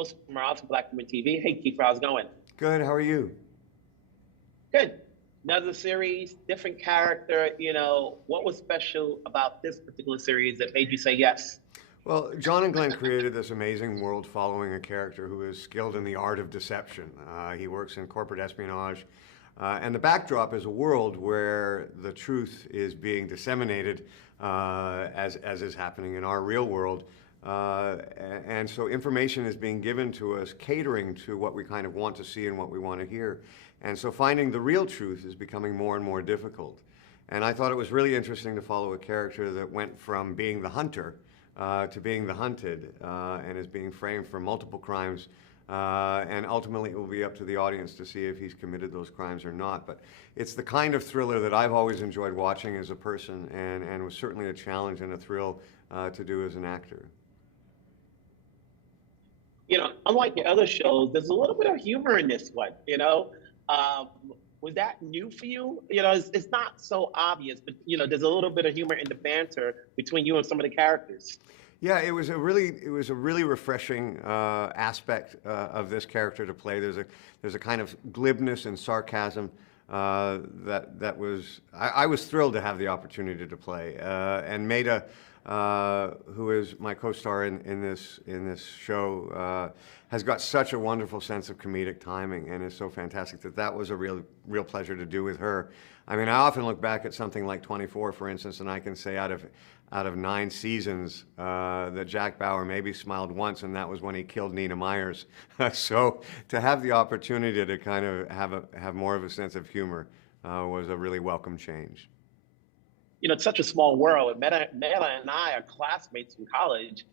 host from Miles Black Women TV. Hey, Kiefer, how's it going? Good. How are you? Good. Another series, different character. What was special about this particular series that made you say yes? Well, John and Glenn created this amazing world following a character who is skilled in the art of deception. He works in corporate espionage. And the backdrop is a world where the truth is being disseminated, as is happening in our real world. And so information is being given to us, catering to what we kind of want to see and what we want to hear. And so finding the real truth is becoming more and more difficult. And I thought it was really interesting to follow a character that went from being the hunter to being the hunted, and is being framed for multiple crimes. And ultimately, it will be up to the audience to see if he's committed those crimes or not. But it's the kind of thriller that I've always enjoyed watching as a person, and was certainly a challenge and a thrill to do as an actor. Unlike the other shows, there's a little bit of humor in this one. Um, was that new for you? It's not so obvious, but there's a little bit of humor in the banter between you and some of the characters. Yeah, it was a really refreshing aspect of this character to play. There's a kind of glibness and sarcasm that was I was thrilled to have the opportunity to play. And Maida, who is my co-star in this show, has got such a wonderful sense of comedic timing and is so fantastic that was a real pleasure to do with her. I mean, I often look back at something like 24, for instance, and I can say out of 9 seasons that Jack Bauer maybe smiled once, and that was when he killed Nina Myers. So to have the opportunity to kind of have more of a sense of humor was a really welcome change. It's such a small world. And Meta and I are classmates from college.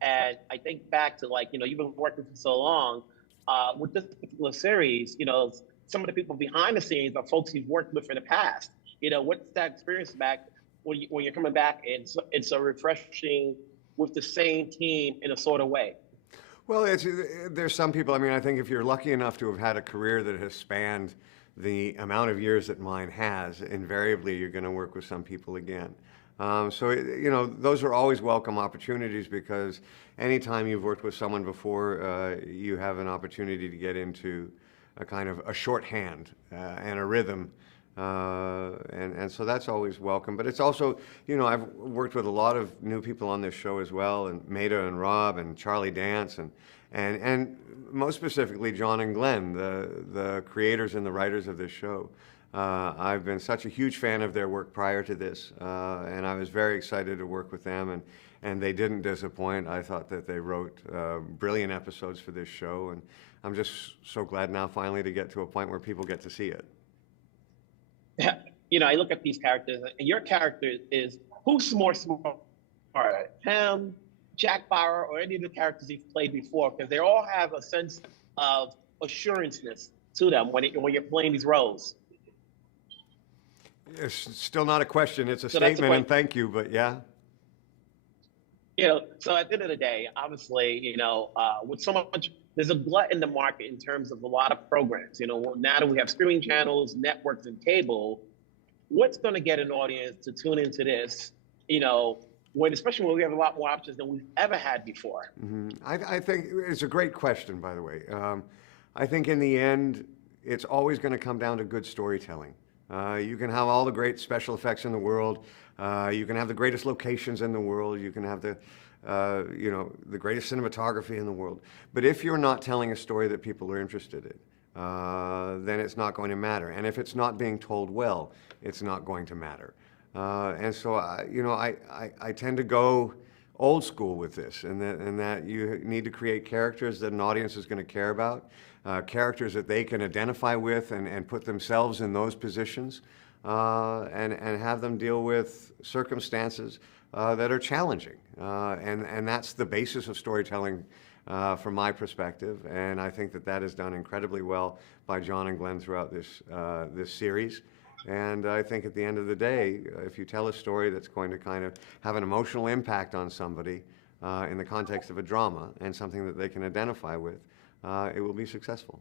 And I think back to you've been working for so long with this particular series, some of the people behind the scenes are folks you've worked with in the past. What's that experience back when you're coming back and it's so refreshing with the same team in a sort of way? Well, there's some people, I mean, I think if you're lucky enough to have had a career that has spanned the amount of years that mine has, invariably you're going to work with some people again. Those are always welcome opportunities, because anytime you've worked with someone before, you have an opportunity to get into a kind of a shorthand and a rhythm. And so that's always welcome. But it's also, I've worked with a lot of new people on this show as well, and Maida and Rob and Charlie Dance, and most specifically John and Glenn, the creators and the writers of this show. I've been such a huge fan of their work prior to this, and I was very excited to work with them, and they didn't disappoint. I thought that they wrote brilliant episodes for this show, and I'm just so glad now finally to get to a point where people get to see it. I look at these characters, and your character is who's more smart, him, Jack Bauer, or any of the characters you've played before, because they all have a sense of assuranceness to them when you're playing these roles. It's still not a question, it's a So that's statement, a and thank you, but yeah. So at the end of the day, obviously, with so much, there's a glut in the market in terms of a lot of programs. Now that we have streaming channels, networks, and cable, what's going to get an audience to tune into this? Especially when we have a lot more options than we've ever had before. Mm-hmm. I think it's a great question, by the way. I think in the end, it's always going to come down to good storytelling. You can have all the great special effects in the world. You can have the greatest locations in the world. You can have the greatest cinematography in the world. But if you're not telling a story that people are interested in, then it's not going to matter. And if it's not being told well, it's not going to matter. And so, I tend to go old school with this, and that you need to create characters that an audience is going to care about, characters that they can identify with and put themselves in those positions, and have them deal with circumstances that are challenging. And that's the basis of storytelling from my perspective, and I think that is done incredibly well by John and Glenn throughout this series. And I think at the end of the day, if you tell a story that's going to kind of have an emotional impact on somebody in the context of a drama and something that they can identify with, it will be successful.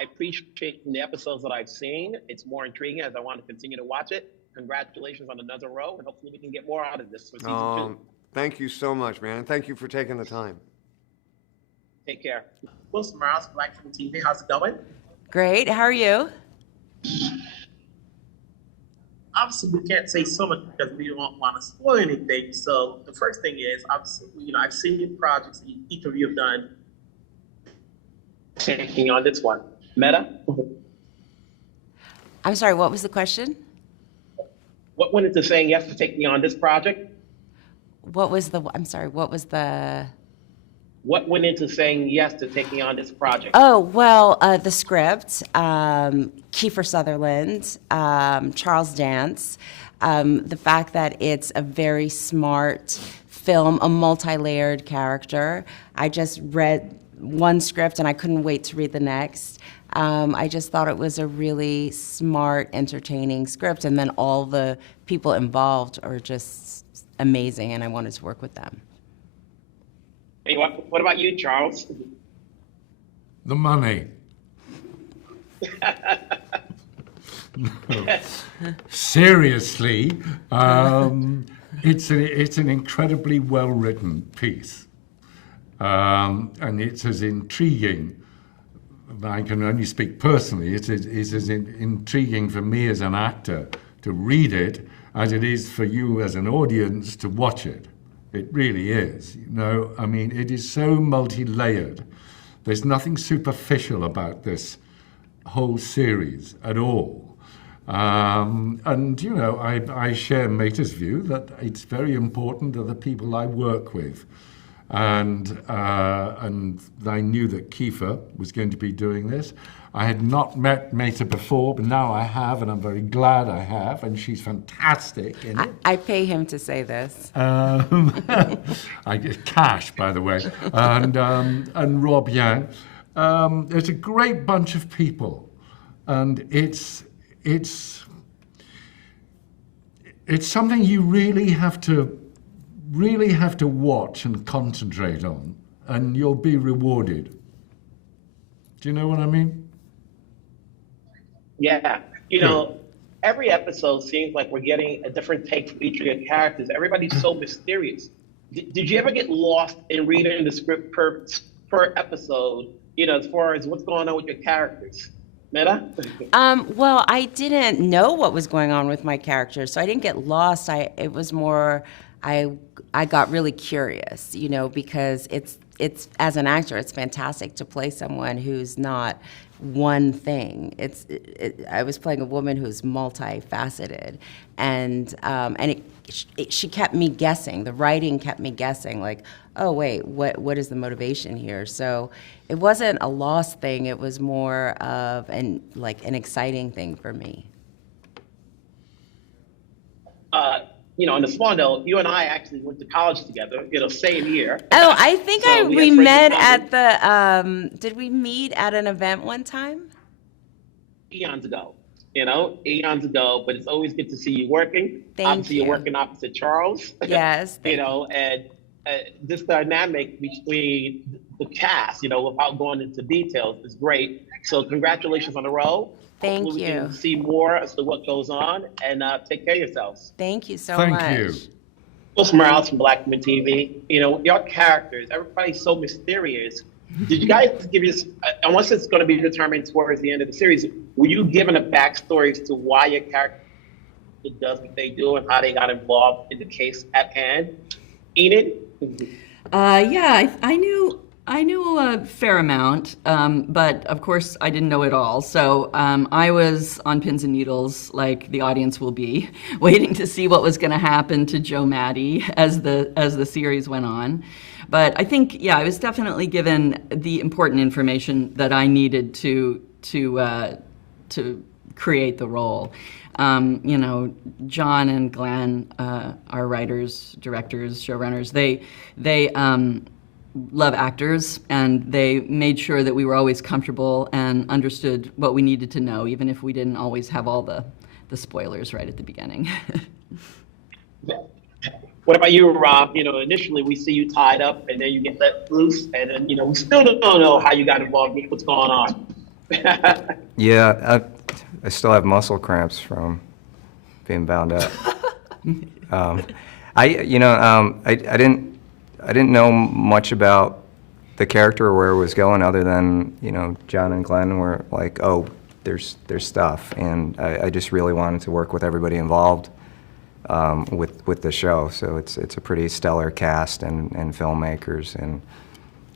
I appreciate the episodes that I've seen. It's more intriguing as I want to continue to watch it. Congratulations on another row, and hopefully we can get more out of this for season 2. Thank you so much, man. And thank you for taking the time. Take care. What's Miles Black from TV? How's it going? Great. How are you? Obviously, we can't say so much because we don't want to spoil anything. So the first thing is, obviously, I've seen projects that each of you have done. Taking on this one, Meta. I'm sorry, what was the question? What went into saying yes to taking on this project? I'm sorry, what was the? What went into saying yes to taking on this project? Oh, well, the script, Kiefer Sutherland, Charles Dance, the fact that it's a very smart film, a multi-layered character. I just read one script and I couldn't wait to read the next. I just thought it was a really smart, entertaining script, and then all the people involved are just amazing, and I wanted to work with them. Hey, what about you, Charles? The money. No. Seriously, it's an incredibly well-written piece, and it's as intriguing. I can only speak personally. It's as intriguing for me as an actor to read it as it is for you as an audience to watch it. It really is. I mean, it is so multi-layered. There's nothing superficial about this whole series at all. And I share Meta's view that it's very important to the people I work with. And I knew that Kiefer was going to be doing this. I had not met Meta before, but now I have, and I'm very glad I have, and she's fantastic in it. I pay him to say this. I get cash, by the way, and Rob Yang. There's a great bunch of people, and it's something you really have to watch and concentrate on, and you'll be rewarded. Do you know what I mean? Yeah. Every episode seems like we're getting a different take from each of your characters. Everybody's so mysterious. Did you ever get lost in reading the script per episode, as far as what's going on with your characters? Meta? Well, I didn't know what was going on with my characters, so I didn't get lost. It was more, I got really curious, because it's as an actor, it's fantastic to play someone who's not one thing. I was playing a woman who's multifaceted, and she kept me guessing. The writing kept me guessing, like, oh wait, what is the motivation here? So it wasn't a lost thing. It was more of an exciting thing for me. On a small note, you and I actually went to college together, same year. Oh, I think we met at the, did we meet at an event one time? Eons ago, but it's always good to see you working. Obviously, you're working opposite Charles. Yes. And this dynamic between the cast, without going into details, is great. So congratulations on the role. Thank Hopefully you. We can see more as to what goes on, and take care of yourselves. Thank you so much. Thank you. What's Morales from Black Women TV? Your characters, everybody's so mysterious. Did you guys give us, unless it's going to be determined towards the end of the series, were you given a backstory as to why your character does what they do and how they got involved in the case at hand? Enid? Yeah, I knew a fair amount, but of course I didn't know it all. So I was on pins and needles, like the audience will be, waiting to see what was going to happen to Joe Madi as the series went on. But I think, I was definitely given the important information that I needed to create the role. John and Glenn, our writers, directors, showrunners, they love actors, and they made sure that we were always comfortable and understood what we needed to know, even if we didn't always have all the spoilers right at the beginning. What about you, Rob? Initially we see you tied up, and then you get let loose, and then we still don't know how you got involved with what's going on. Yeah, I still have muscle cramps from being bound up. I didn't know much about the character or where it was going, other than, John and Glenn were like, oh, there's stuff. And I just really wanted to work with everybody involved with the show. So it's a pretty stellar cast and filmmakers. And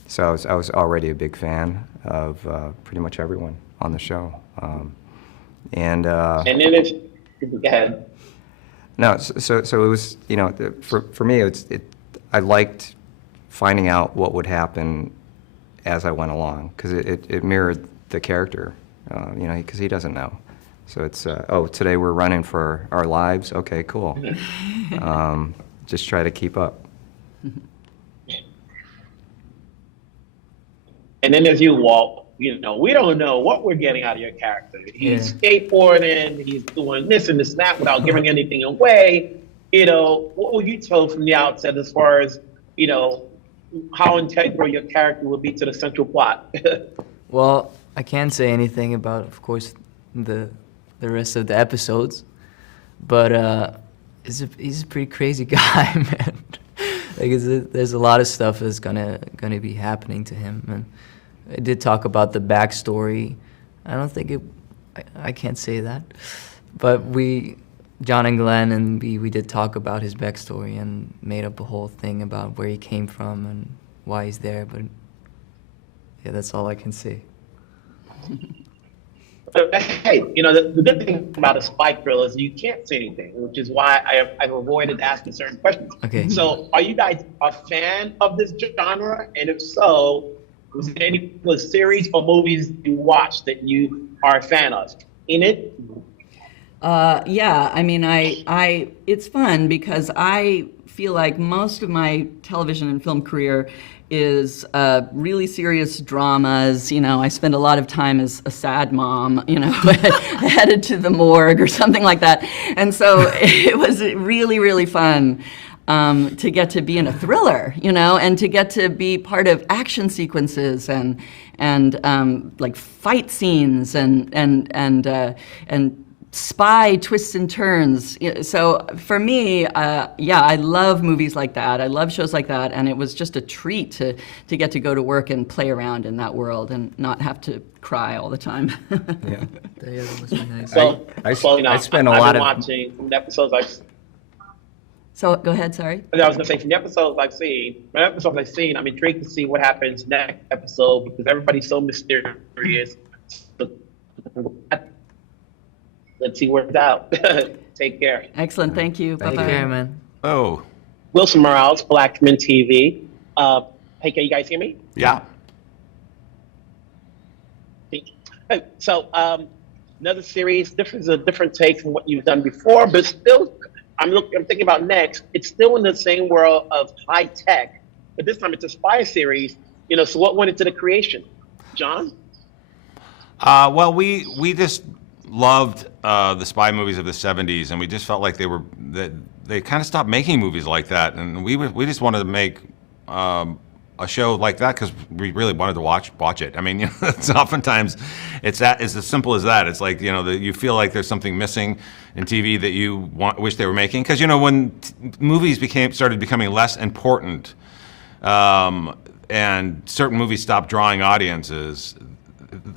so I was already a big fan of pretty much everyone on the show. And then it's, go ahead. No, so it was, for me, I liked finding out what would happen as I went along, because it mirrored the character, because he doesn't know. So it's, today we're running for our lives. Okay, cool. Just try to keep up. And then there's you, Walt. We don't know what we're getting out of your character. He's skateboarding, he's doing this and this and that without giving anything away. What were you told from the outset as far as, how integral your character will be to the central plot? Well, I can't say anything about, of course, the rest of the episodes, but he's a pretty crazy guy, man. There's a lot of stuff that's gonna be happening to him, and I did talk about the backstory. I don't think I can't say that, but John and Glenn and we did talk about his backstory and made up a whole thing about where he came from and why he's there. But yeah, that's all I can say. Hey, the good thing about a spy thriller is you can't say anything, which is why I've avoided asking certain questions. Okay. So, are you guys a fan of this genre? And if so, was there any series or movies you watched that you are a fan of? Enid? Yeah, I mean, it's fun because I feel like most of my television and film career is really serious dramas. I spend a lot of time as a sad mom, headed to the morgue or something like that. And so it was really, really fun to get to be in a thriller, and to get to be part of action sequences and like fight scenes and spy twists and turns. So for me, I love movies like that. I love shows like that, and it was just a treat to get to go to work and play around in that world and not have to cry all the time. Yeah. Yeah, that must be nice. So, I I spent a I've lot been of... watching from the episodes So go ahead, sorry. I was gonna say from the episodes I've seen, I'm intrigued to see what happens next episode because everybody's so mysterious. So, let's see where it's out. Take care. Excellent, thank you. Take Bye-bye. care, man. Oh, Wilson Morales, Blackman TV. Hey, can you guys hear me? yeah. So another series, different take from what you've done before, but still, I'm thinking about next. It's still in the same world of high tech, but this time it's a spy series. So what went into the creation, John? Well, we just loved the spy movies of the '70s, and we just felt like they kind of stopped making movies like that, and we just wanted to make a show like that because we really wanted to watch it. I mean, it's oftentimes it's as simple as that. It's like you feel like there's something missing in TV that you wish they were making because when movies started becoming less important, and certain movies stopped drawing audiences.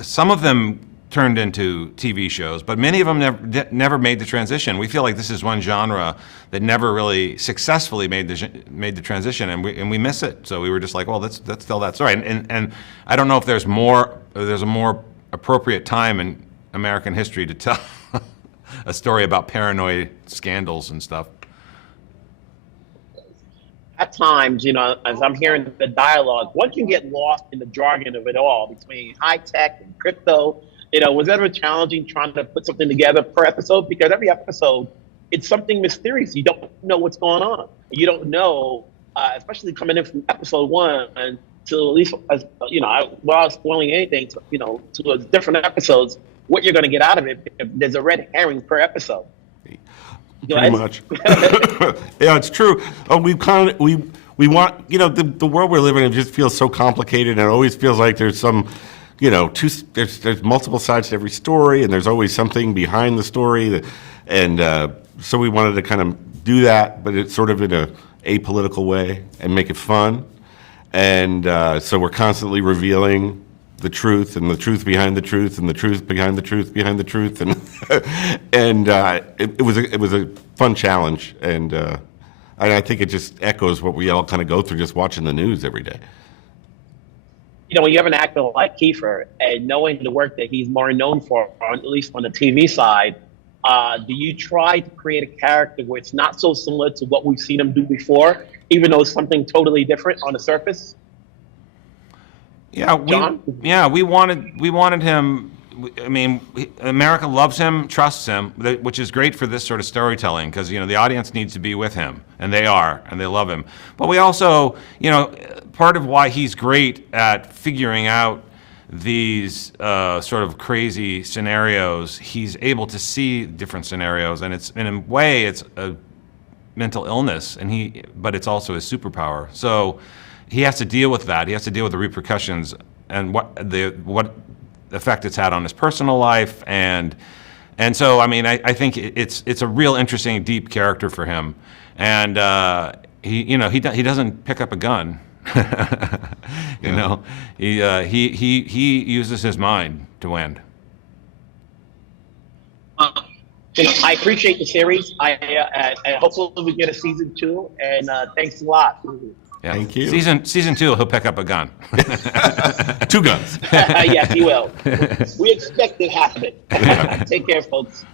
Some of them turned into TV shows, but many of them never made the transition. We feel like this is one genre that never really successfully made the transition, and we miss it. So we were just like, well, let's tell that story. And I don't know if there's a more appropriate time in American history to tell a story about paranoid scandals and stuff. At times, as I'm hearing the dialogue, one can get lost in the jargon of it all between high tech and crypto. Was it ever challenging trying to put something together per episode? Because every episode, it's something mysterious. You don't know what's going on. You don't know, especially coming in from episode 1 to at least, without spoiling anything, to different episodes, what you're going to get out of it. If there's a red herring per episode. Pretty much. Yeah, it's true. We want, the world we're living in just feels so complicated, and it always feels like there's some, there's multiple sides to every story, and there's always something behind the story, so we wanted to kind of do that, but it's sort of in a apolitical way and make it fun. And so we're constantly revealing the truth and the truth behind the truth and the truth behind the truth behind the truth. And and it was a fun challenge. And I think it just echoes what we all kind of go through just watching the news every day. You know, when you have an actor like Kiefer and knowing the work that he's more known for, at least on the TV side, do you try to create a character where it's not so similar to what we've seen him do before, even though it's something totally different on the surface? Yeah, we wanted him. I mean, America loves him, trusts him, which is great for this sort of storytelling because, you know, the audience needs to be with him, and they are, and they love him. But we also, you know, part of why he's great at figuring out these sort of crazy scenarios, he's able to see different scenarios, and it's, in a way, it's a mental illness, but it's also his superpower. So he has to deal with that. He has to deal with the repercussions and what effect it's had on his personal life, and so I mean I think it's a real interesting, deep character for him, and he doesn't pick up a gun, you know, he uses his mind to win. You know, I appreciate the series. I hopefully we get a season 2, and thanks a lot. Yeah. Thank you. Season 2, he'll pick up a gun. 2 guns. Yes, he will. We expect it to happen. Take care, folks.